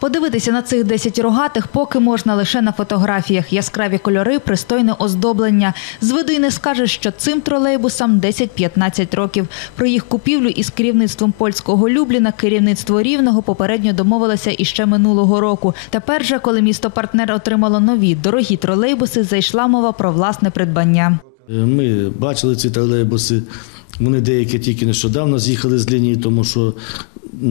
Подивитися на цих 10 рогатих поки можна лише на фотографіях. Яскраві кольори, пристойне оздоблення. З виду й не скажеш, що цим тролейбусам 10-15 років. Про їх купівлю із керівництвом польського Любліна керівництво Рівного попередньо домовилося іще минулого року. Тепер же, коли місто-партнер отримало нові дорогі тролейбуси, зайшла мова про власне придбання. Е, Ми бачили ці тролейбуси. Вони деякі тільки нещодавно з'їхали з лінії, тому що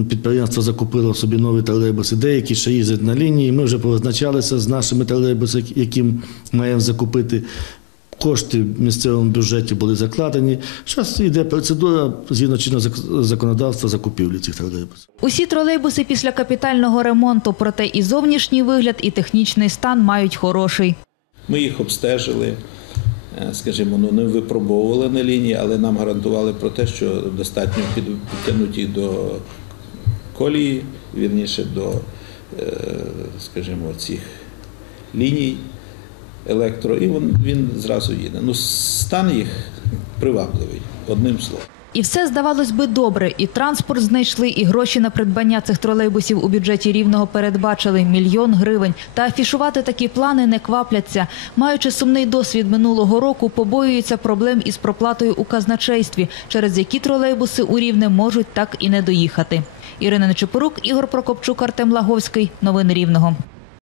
підприємство закупило собі нові тролейбуси. Деякі ще їздять на лінії. Ми вже позначалися з нашими тролейбусами, які маємо закупити. Кошти в місцевому бюджеті були закладені. Зараз йде процедура згідно чинного законодавства закупівлі цих тролейбусів. Усі тролейбуси після капітального ремонту, проте і зовнішній вигляд, і технічний стан мають хороший. Ми їх обстежили, е, скажімо, ну не випробовували на лінії, але нам гарантували про те, що достатньо під- підтягнуті до колії, вірніше до, е, скажімо, цих ліній електро, і він, він зразу їде. Ну, стан їх привабливий, одним словом. І все здавалось би добре. І транспорт знайшли, і гроші на придбання цих тролейбусів у бюджеті рівного передбачили мільйон гривень. Та афішувати такі плани не квапляться. Маючи сумний досвід минулого року, побоюються проблем із проплатою у казначействі, через які тролейбуси у рівне можуть так і не доїхати. Ірина Нечепорук, Ігор Прокопчук, Артем Лаговський. Новини Рівного.